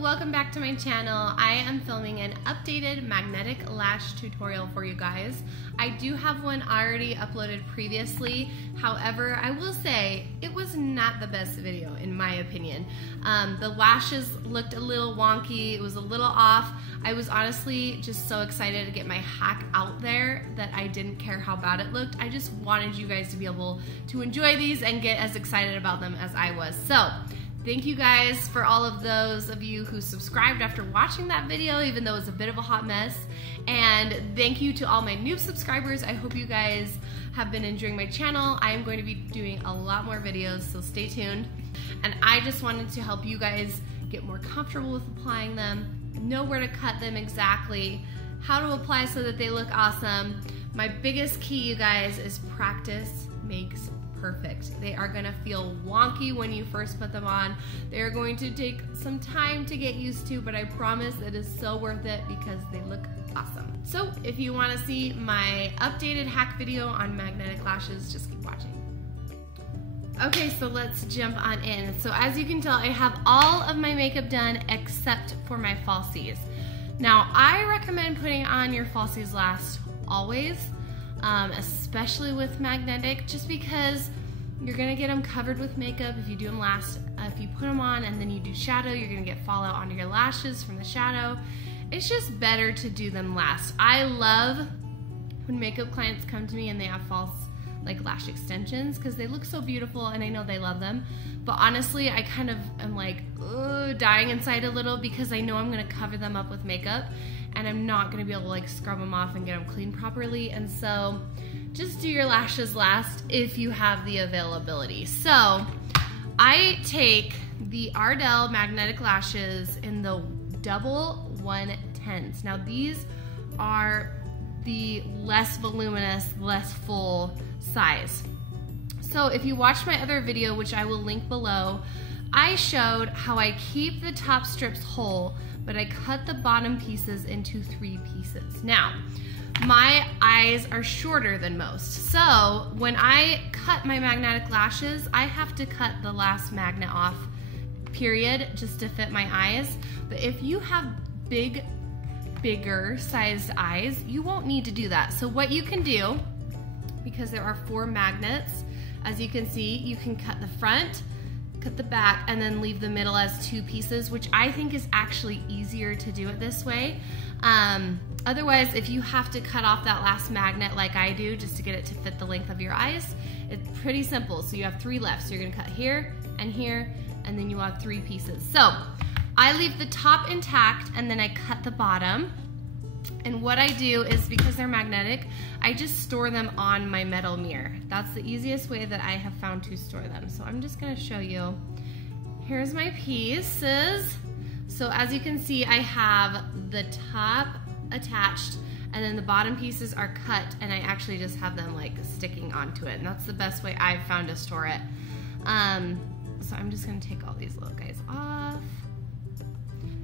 welcome back to my channel. I am filming an updated magnetic lash tutorial for you guys. I do have one already uploaded previously. However, I will say it was not the best video in my opinion. The lashes looked a little wonky, it was a little off. I was honestly just so excited to get my hack out there that I didn't care how bad it looked. I just wanted you guys to be able to enjoy these and get as excited about them as I was. So thank you guys for all of those of you who subscribed after watching that video, even though it was a bit of a hot mess. And thank you to all my new subscribers. I hope you guys have been enjoying my channel. I am going to be doing a lot more videos, so stay tuned. And I just wanted to help you guys get more comfortable with applying them, know where to cut them exactly, how to apply so that they look awesome. My biggest key, you guys, is practice makes perfect. They are gonna feel wonky when you first put them on. They're going to take some time to get used to, but I promise it is so worth it because they look awesome. So if you wanna see my updated hack video on magnetic lashes, just keep watching. Okay, so let's jump on in. So as you can tell, I have all of my makeup done except for my falsies. Now, I recommend putting on your falsies last always. Especially with magnetic, just because you're gonna get them covered with makeup if you do them last. If you put them on and then you do shadow, you're gonna get fallout onto your lashes from the shadow. It's just better to do them last. I love when makeup clients come to me and they have false lash extensions because they look so beautiful and I know they love them. But honestly, I kind of am like dying inside a little because I know I'm gonna cover them up with makeup and I'm not gonna be able to scrub them off and get them clean properly. And so just do your lashes last if you have the availability. So I take the Ardell Magnetic Lashes in the double 110s. Now these are the less voluminous, less full size. So if you watched my other video, which I will link below, I showed how I keep the top strips whole, but I cut the bottom pieces into 3 pieces. Now, my eyes are shorter than most, so when I cut my magnetic lashes, I have to cut the last magnet off, period, just to fit my eyes. But if you have bigger sized eyes, you won't need to do that. So what you can do, because there are 4 magnets, as you can see, you can cut the front, cut the back, and then leave the middle as 2 pieces, which I think is actually easier to do it this way. Otherwise, if you have to cut off that last magnet like I do just to get it to fit the length of your eyes, it's pretty simple. So you have 3 left. So you're gonna cut here, and then you have 3 pieces. So I leave the top intact and then I cut the bottom. And what I do is, because they're magnetic, I just store them on my metal mirror. That's the easiest way that I have found to store them. So I'm just gonna show you. Here's my pieces. So as you can see, I have the top attached and then the bottom pieces are cut, and I actually just have them sticking onto it. And that's the best way I've found to store it. So I'm just gonna take all these little guys off.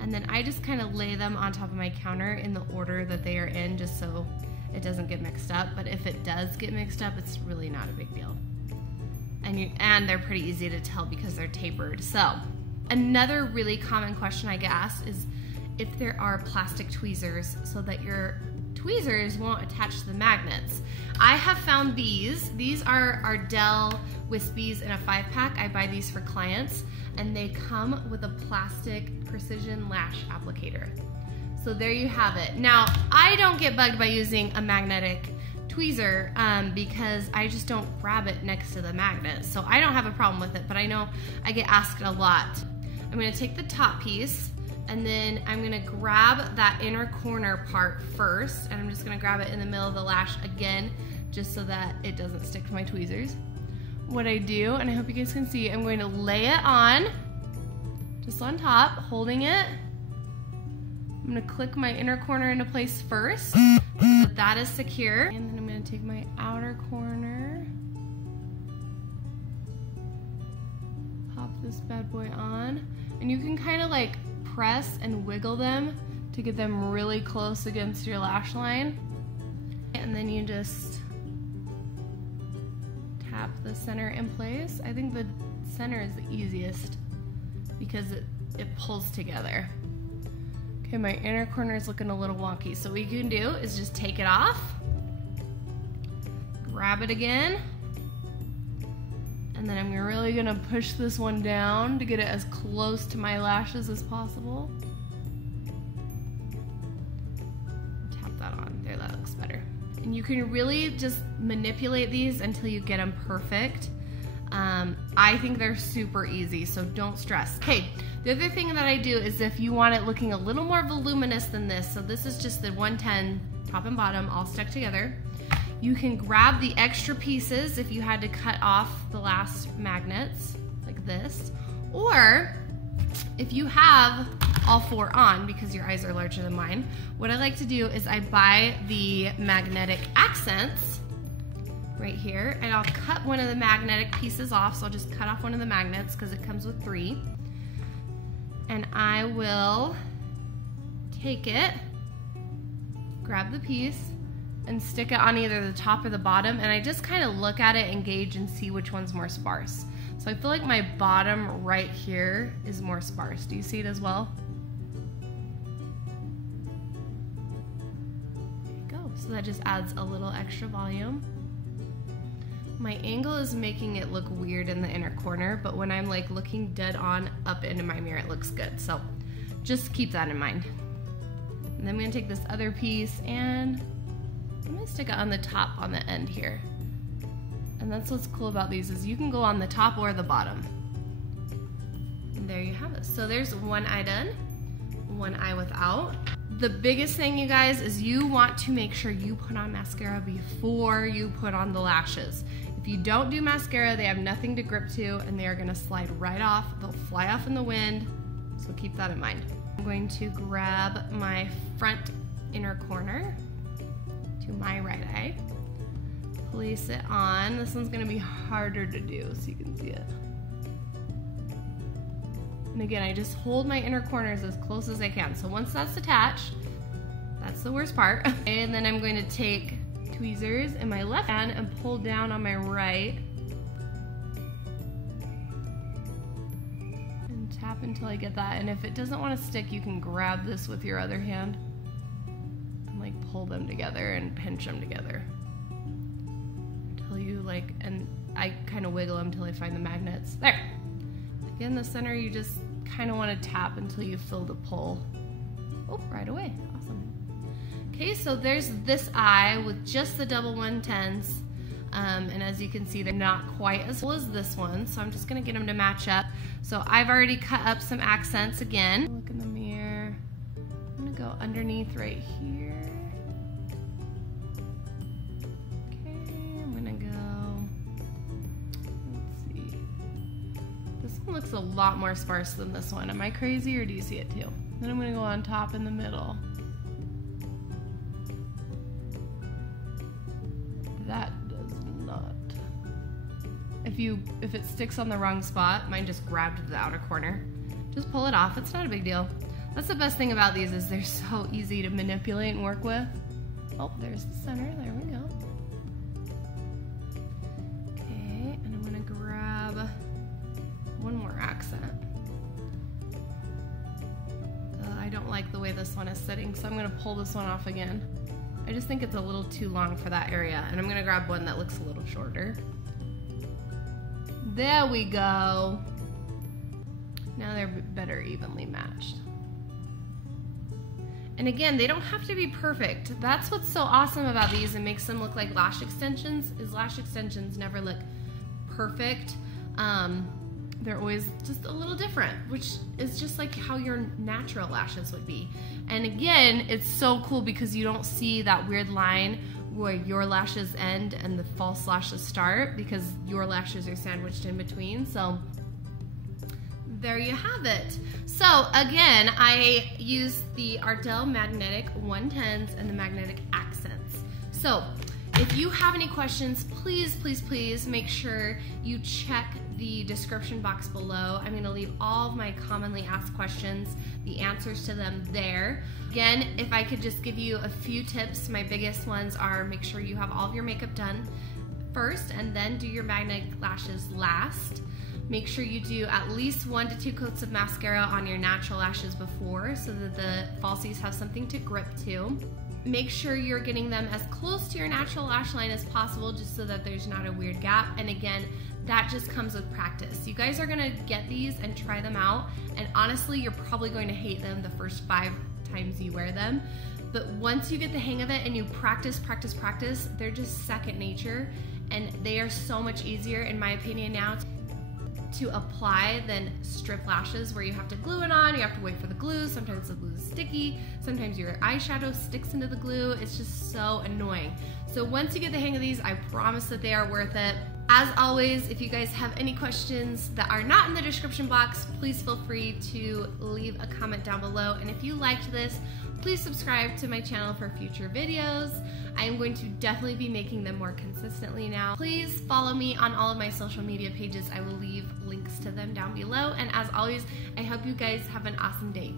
And then I just kind of lay them on top of my counter in the order that they are in, just so it doesn't get mixed up. But if it does get mixed up, it's really not a big deal. And they're pretty easy to tell because they're tapered. So another really common question I get asked is if there are plastic tweezers so that your tweezers won't attach to the magnets. I have found these. These are Ardell Wispies in a 5-pack. I buy these for clients, and they come with a plastic precision lash applicator. So there you have it. Now, I don't get bugged by using a magnetic tweezer because I just don't grab it next to the magnet. So I don't have a problem with it, but I know I get asked a lot. I'm gonna take the top piece, and then I'm gonna grab that inner corner part first, and I'm just gonna grab it in the middle of the lash again, just so that it doesn't stick to my tweezers. What I do, and I hope you guys can see, I'm going to lay it on, just on top, holding it. I'm gonna click my inner corner into place first, so that is secure. And then I'm gonna take my outer corner, pop this bad boy on, and you can kind of press and wiggle them to get them really close against your lash line. And then you just tap the center in place. I think the center is the easiest because it pulls together. Okay, my inner corner is looking a little wonky. So what you can do is just take it off, grab it again, and then I'm really gonna push this one down to get it as close to my lashes as possible. Tap that on, there, that looks better. And you can really just manipulate these until you get them perfect. I think they're super easy, so don't stress. Okay, the other thing that I do is if you want it looking a little more voluminous than this, so this is just the 110 top and bottom all stuck together, you can grab the extra pieces if you had to cut off the last magnets, like this, or if you have all four on, because your eyes are larger than mine, what I like to do is I buy the magnetic accents right here, and I'll cut one of the magnetic pieces off. So I'll just cut off one of the magnets because it comes with 3. And I will take it, grab the piece, and stick it on either the top or the bottom. And I just kind of look at it and gauge and see which one's more sparse. So I feel like my bottom right here is more sparse. Do you see it as well? There you go. So that just adds a little extra volume. My angle is making it look weird in the inner corner, but when I'm like looking dead on up into my mirror, it looks good. So just keep that in mind. And then I'm gonna take this other piece and I'm gonna stick it on the top on the end here. And that's what's cool about these is you can go on the top or the bottom. And there you have it. So there's one eye done, one eye without. The biggest thing, you guys, is you want to make sure you put on mascara before you put on the lashes. If you don't do mascara, they have nothing to grip to and they are gonna slide right off. They'll fly off in the wind, so keep that in mind. I'm going to grab my front inner corner to my right eye, place it on. This one's gonna be harder to do so you can see it. And again, I just hold my inner corners as close as I can. So once that's attached, that's the worst part. And then I'm going to take tweezers in my left hand and pull down on my right. And tap until I get that. And if it doesn't want to stick, you can grab this with your other hand and like pull them together and pinch them together. Until you like, and I kind of wiggle them until I find the magnets. There. In the center, you just kind of want to tap until you feel the pull. Oh, right away. Awesome. Okay, so there's this eye with just the double 110s. And as you can see, they're not quite as full as this one, so I'm just going to get them to match up. So I've already cut up some accents again. Look in the mirror. I'm going to go underneath right here. Looks a lot more sparse than this one. Am I crazy or do you see it too? Then I'm gonna go on top in the middle. That does not. If it sticks on the wrong spot, mine just grabbed the outer corner. Just pull it off, it's not a big deal. That's the best thing about these is they're so easy to manipulate and work with. Oh, there's the center, there we go. Okay, and I'm gonna grab one more accent. I don't like the way this one is sitting, so I'm gonna pull this one off again. I just think it's a little too long for that area, and I'm gonna grab one that looks a little shorter. There we go. Now they're better evenly matched. And again, they don't have to be perfect. That's what's so awesome about these and makes them look like lash extensions, is lash extensions never look perfect. They're always just a little different, which is just like how your natural lashes would be. And again, it's so cool because you don't see that weird line where your lashes end and the false lashes start because your lashes are sandwiched in between. So there you have it. So again, I use the Ardell Magnetic 110s and the Magnetic Accents. So if you have any questions, please, please, please make sure you check the description box below. I'm gonna leave all of my commonly asked questions, the answers to them there. Again, if I could just give you a few tips, my biggest ones are make sure you have all of your makeup done first and then do your magnetic lashes last. Make sure you do at least 1 to 2 coats of mascara on your natural lashes before so that the falsies have something to grip to. Make sure you're getting them as close to your natural lash line as possible just so that there's not a weird gap. And again, that just comes with practice. You guys are gonna get these and try them out, and honestly, you're probably going to hate them the first 5 times you wear them. But once you get the hang of it and you practice, they're just second nature, and they are so much easier, in my opinion, now to apply than strip lashes where you have to glue it on, you have to wait for the glue, sometimes the glue is sticky, sometimes your eyeshadow sticks into the glue. It's just so annoying. So once you get the hang of these, I promise that they are worth it. As always, if you guys have any questions that are not in the description box, please feel free to leave a comment down below. And if you liked this, please subscribe to my channel for future videos. I am going to definitely be making them more consistently now. Please follow me on all of my social media pages. I will leave links to them down below. And as always, I hope you guys have an awesome day.